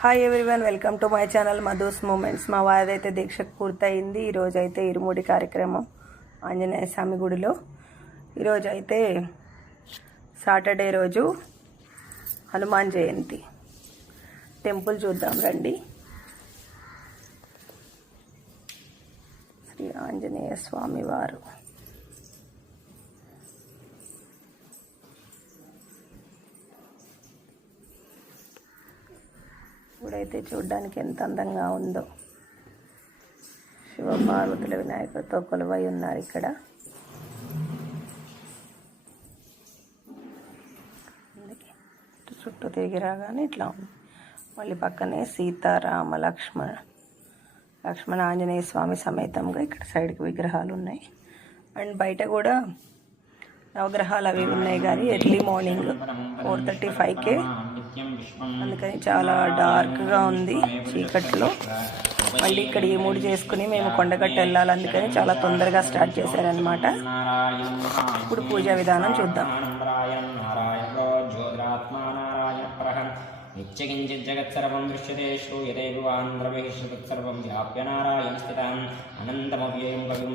Hi everyone welcome to my channel Madhu's moments మా వారిదైతే దీక్షకు పూర్తయింది. ఈరోజు అయితే ఇరుముడి కార్యక్రమం ఆంజనేయ స్వామి గుడిలో. ఈరోజు అయితే సాటర్డే రోజు హనుమాన్ జయంతి. టెంపుల్ చూద్దాం రండి. శ్రీ ఆంజనేయ స్వామి వారు. ఇప్పుడైతే చూడ్డానికి ఎంత అందంగా ఉందో. శివపార్వతుల వినాయకుడితో కొలువై ఉన్నారు ఇక్కడ. చుట్టూ తిరిగి రాగానే ఇట్లా ఉంది. మళ్ళీ పక్కనే సీతారామ లక్ష్మణ లక్ష్మణ ఆంజనేయ స్వామి సమేతంగా ఇక్కడ సైడ్కి విగ్రహాలు ఉన్నాయి. అండ్ బయట కూడా నవగ్రహాలు అవి ఉన్నాయి కానీ ఎర్లీ మార్నింగ్ ఫోర్ థర్టీ ఫైవ్కే అందుకని చాలా డార్క్గా ఉంది చీకట్లో. మళ్ళీ ఇక్కడ ఈ మూడు చేసుకుని మేము కొండగట్టు వెళ్ళాలి అందుకని చాలా తొందరగా స్టార్ట్ చేశారనమాట ఇప్పుడు పూజా విధానం చూద్దాం. నిత్యకించిజ్జగత్సర్వం దృశ్యతే శ్రూయతే భువాంధ్రభిः తత్సర్వం వ్యాప్య నారాయణ స్థితాम् అనంతమవ్యయం కవిం